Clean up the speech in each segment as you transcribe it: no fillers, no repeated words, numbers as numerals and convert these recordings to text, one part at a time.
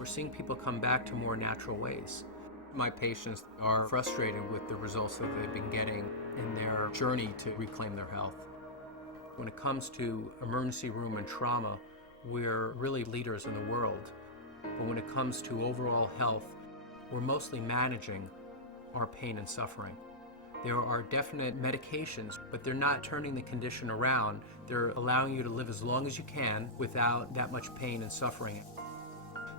We're seeing people come back to more natural ways. My patients are frustrated with the results that they've been getting in their journey to reclaim their health. When it comes to emergency room and trauma, we're really leaders in the world. But when it comes to overall health, we're mostly managing our pain and suffering. There are definite medications, but they're not turning the condition around. They're allowing you to live as long as you can without that much pain and suffering.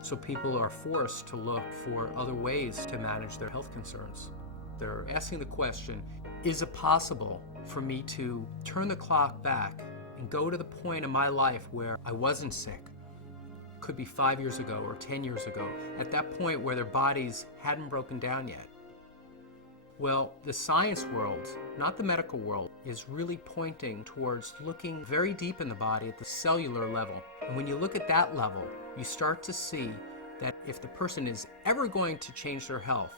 So people are forced to look for other ways to manage their health concerns. They're asking the question, is it possible for me to turn the clock back and go to the point in my life where I wasn't sick? Could be 5 years ago or 10 years ago, at that point where their bodies hadn't broken down yet. Well, the science world, not the medical world, is really pointing towards looking very deep in the body at the cellular level. And when you look at that level, you start to see that if the person is ever going to change their health,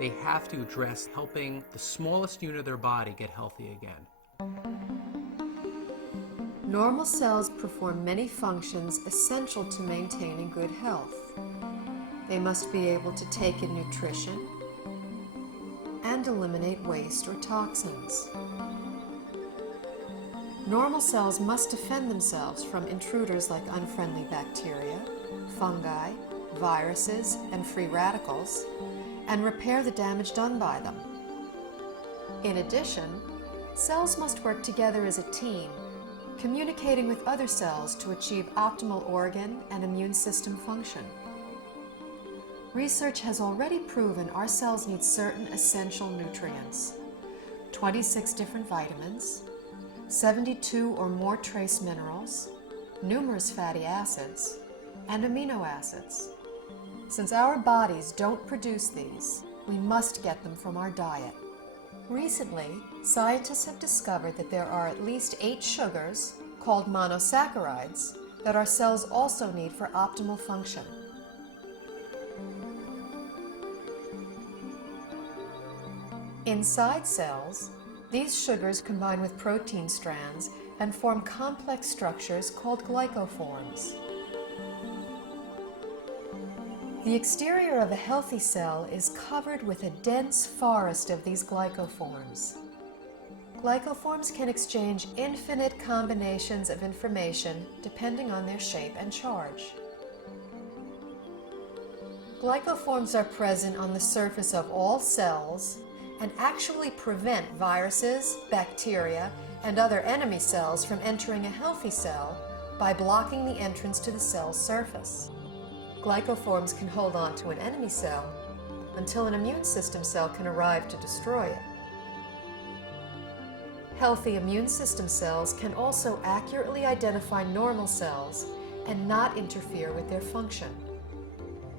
they have to address helping the smallest unit of their body get healthy again. Normal cells perform many functions essential to maintaining good health. They must be able to take in nutrition and eliminate waste or toxins. Normal cells must defend themselves from intruders like unfriendly bacteria, fungi, viruses, and free radicals, and repair the damage done by them. In addition, cells must work together as a team, communicating with other cells to achieve optimal organ and immune system function. Research has already proven our cells need certain essential nutrients, 26 different vitamins, 72 or more trace minerals, numerous fatty acids, and amino acids. Since our bodies don't produce these, we must get them from our diet. Recently, scientists have discovered that there are at least 8 sugars, called monosaccharides, that our cells also need for optimal function. Inside cells, these sugars combine with protein strands and form complex structures called glycoforms. The exterior of a healthy cell is covered with a dense forest of these glycoforms. Glycoforms can exchange infinite combinations of information depending on their shape and charge. Glycoforms are present on the surface of all cells and actually prevent viruses, bacteria, and other enemy cells from entering a healthy cell by blocking the entrance to the cell's surface. Glycoforms can hold on to an enemy cell until an immune system cell can arrive to destroy it. Healthy immune system cells can also accurately identify normal cells and not interfere with their function.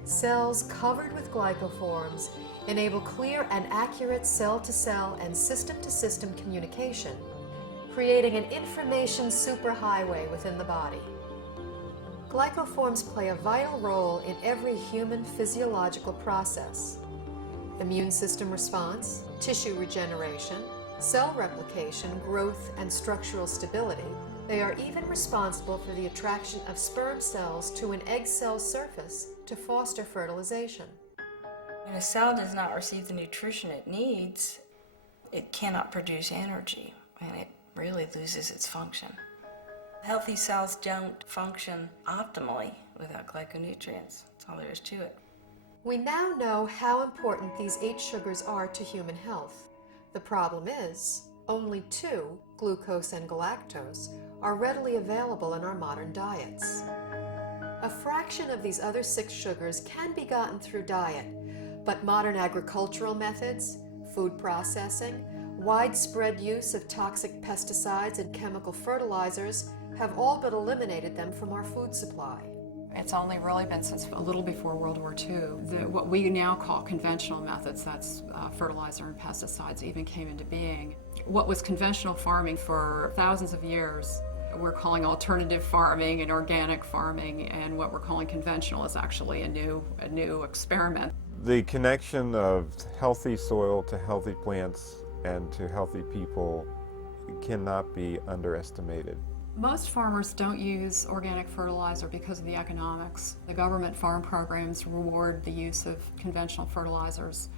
Cells covered with glycoforms enable clear and accurate cell-to-cell and system-to-system communication, creating an information superhighway within the body. Glycoforms play a vital role in every human physiological process: immune system response, tissue regeneration, cell replication, growth, and structural stability. They are even responsible for the attraction of sperm cells to an egg cell surface to foster fertilization. When a cell does not receive the nutrition it needs, it cannot produce energy, and it really loses its function. Healthy cells don't function optimally without glyconutrients. That's all there is to it. We now know how important these 8 sugars are to human health. The problem is, only 2, glucose and galactose, are readily available in our modern diets. A fraction of these other 6 sugars can be gotten through diet, but modern agricultural methods, food processing, widespread use of toxic pesticides and chemical fertilizers have all but eliminated them from our food supply. It's only really been since a little before World War II that what we now call conventional methods, that's fertilizer and pesticides, even came into being. What was conventional farming for thousands of years, we're calling alternative farming and organic farming, and what we're calling conventional is actually a new experiment. The connection of healthy soil to healthy plants and to healthy people cannot be underestimated. Most farmers don't use organic fertilizer because of the economics. The government farm programs reward the use of conventional fertilizers.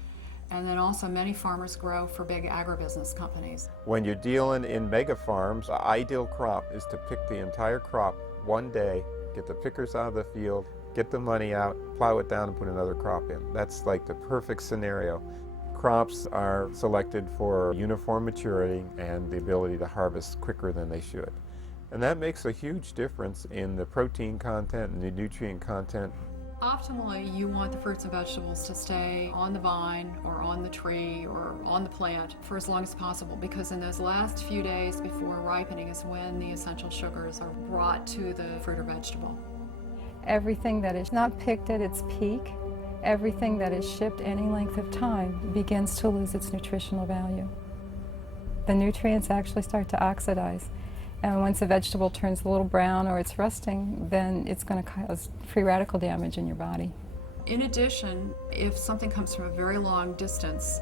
And then also many farmers grow for big agribusiness companies. When you're dealing in mega farms, the ideal crop is to pick the entire crop one day, get the pickers out of the field, get the money out, plow it down and put another crop in. That's like the perfect scenario. Crops are selected for uniform maturity and the ability to harvest quicker than they should. And that makes a huge difference in the protein content and the nutrient content. Optimally, you want the fruits and vegetables to stay on the vine or on the tree or on the plant for as long as possible, because in those last few days before ripening is when the essential sugars are brought to the fruit or vegetable. Everything that is not picked at its peak, everything that is shipped any length of time begins to lose its nutritional value. The nutrients actually start to oxidize. And once a vegetable turns a little brown or it's rusting, then it's going to cause free radical damage in your body. In addition, if something comes from a very long distance,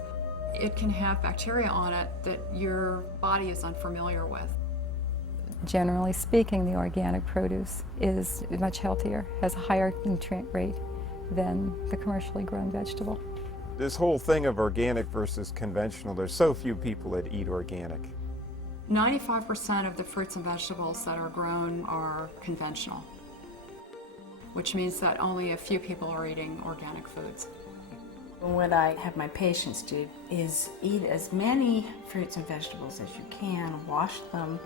it can have bacteria on it that your body is unfamiliar with. Generally speaking, the organic produce is much healthier, has a higher nutrient rate than the commercially grown vegetable. This whole thing of organic versus conventional, there's so few people that eat organic. 95% of the fruits and vegetables that are grown are conventional, which means that only a few people are eating organic foods. What I have my patients do is eat as many fruits and vegetables as you can, wash them,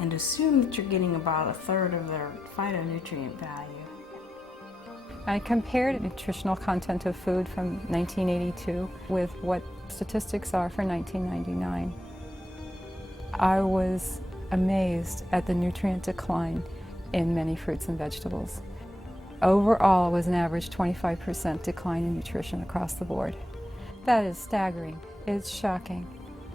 and assume that you're getting about a third of their phytonutrient value. I compared nutritional content of food from 1982 with what statistics are for 1999. I was amazed at the nutrient decline in many fruits and vegetables. Overall, it was an average 25% decline in nutrition across the board. That is staggering. It's shocking.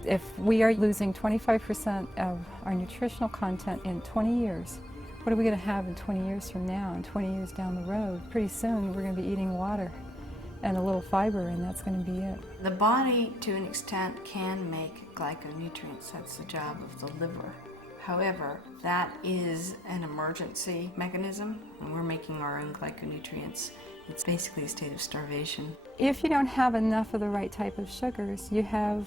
If we are losing 25% of our nutritional content in 20 years, what are we going to have in 20 years from now and 20 years down the road? Pretty soon we're going to be eating water and a little fiber, and that's going to be it. The body, to an extent, can make glyconutrients. That's the job of the liver. However, that is an emergency mechanism. When we're making our own glyconutrients, it's basically a state of starvation. If you don't have enough of the right type of sugars, you have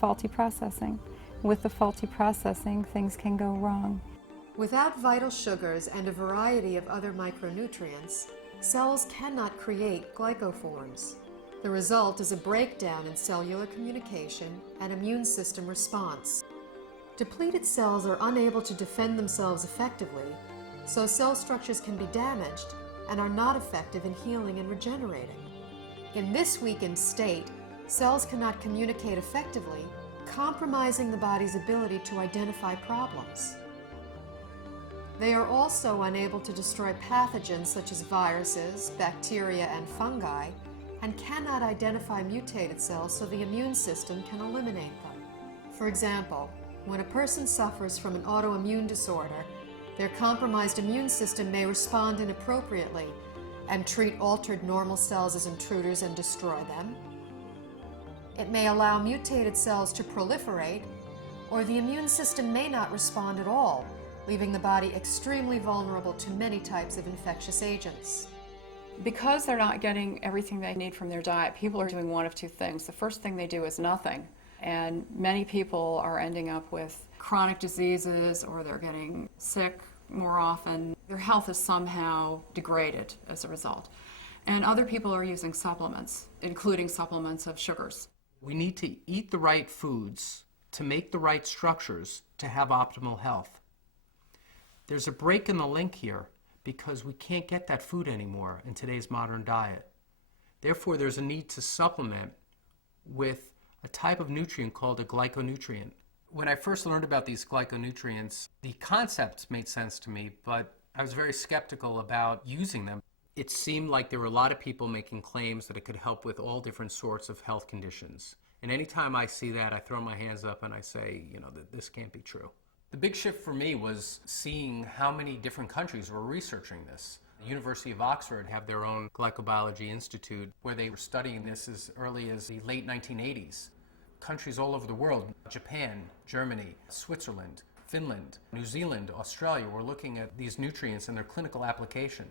faulty processing. With the faulty processing, things can go wrong. Without vital sugars and a variety of other micronutrients, cells cannot create glycoforms. The result is a breakdown in cellular communication and immune system response. Depleted cells are unable to defend themselves effectively, so cell structures can be damaged and are not effective in healing and regenerating. In this weakened state, cells cannot communicate effectively, compromising the body's ability to identify problems. They are also unable to destroy pathogens such as viruses, bacteria, and fungi, and cannot identify mutated cells so the immune system can eliminate them. For example, when a person suffers from an autoimmune disorder, their compromised immune system may respond inappropriately and treat altered normal cells as intruders and destroy them. It may allow mutated cells to proliferate, or the immune system may not respond at all, leaving the body extremely vulnerable to many types of infectious agents. Because they're not getting everything they need from their diet, people are doing one of two things. The first thing they do is nothing, and many people are ending up with chronic diseases, or they're getting sick more often. Their health is somehow degraded as a result. And other people are using supplements, including supplements of sugars. We need to eat the right foods to make the right structures to have optimal health. There's a break in the link here because we can't get that food anymore in today's modern diet. Therefore, there's a need to supplement with a type of nutrient called a glyconutrient. When I first learned about these glyconutrients, the concepts made sense to me, but I was very skeptical about using them. It seemed like there were a lot of people making claims that it could help with all different sorts of health conditions. And anytime I see that, I throw my hands up and I say, this can't be true. The big shift for me was seeing how many different countries were researching this. The University of Oxford have their own Glycobiology Institute where they were studying this as early as the late 1980s. Countries all over the world, Japan, Germany, Switzerland, Finland, New Zealand, Australia were looking at these nutrients and their clinical application,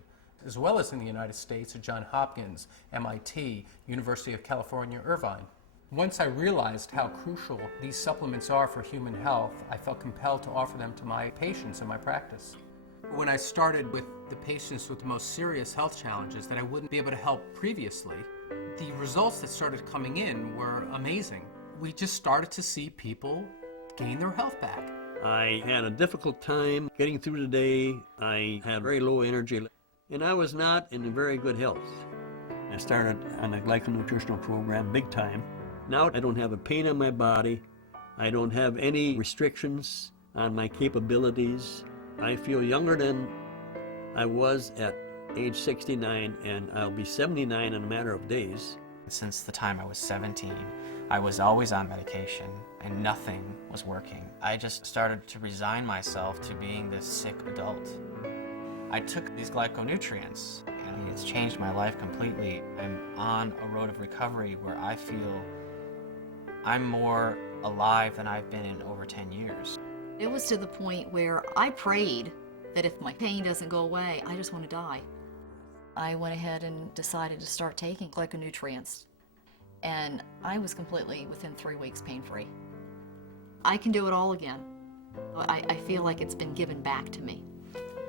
as well as in the United States at Johns Hopkins, MIT, University of California, Irvine. Once I realized how crucial these supplements are for human health, I felt compelled to offer them to my patients in my practice. When I started with the patients with the most serious health challenges that I wouldn't be able to help previously, the results that started coming in were amazing. We just started to see people gain their health back. I had a difficult time getting through the day. I had very low energy, and I was not in very good health. I started on a glyconutritional program big time. Now I don't have a pain in my body. I don't have any restrictions on my capabilities. I feel younger than I was at age 69, and I'll be 79 in a matter of days. Since the time I was 17, I was always on medication and nothing was working. I just started to resign myself to being this sick adult. I took these glyconutrients and it's changed my life completely. I'm on a road of recovery where I feel I'm more alive than I've been in over 10 years. It was to the point where I prayed that if my pain doesn't go away, I just want to die. I went ahead and decided to start taking glyconutrients, and I was completely, within 3 weeks, pain-free. I can do it all again. I feel like it's been given back to me,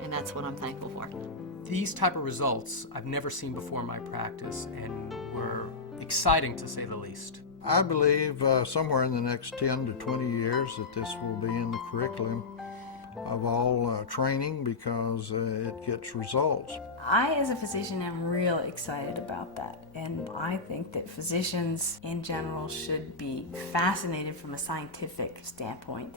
and that's what I'm thankful for. These type of results I've never seen before in my practice and were exciting to say the least. I believe somewhere in the next 10 to 20 years that this will be in the curriculum of all training because it gets results. I, as a physician, am real excited about that, and I think that physicians in general should be fascinated from a scientific standpoint.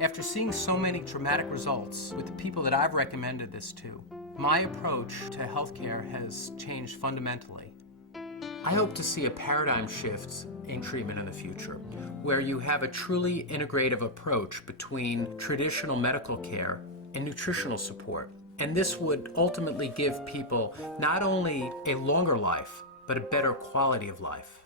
After seeing so many dramatic results with the people that I've recommended this to, my approach to healthcare has changed fundamentally. I hope to see a paradigm shift in treatment in the future, where you have a truly integrative approach between traditional medical care and nutritional support. And this would ultimately give people not only a longer life, but a better quality of life.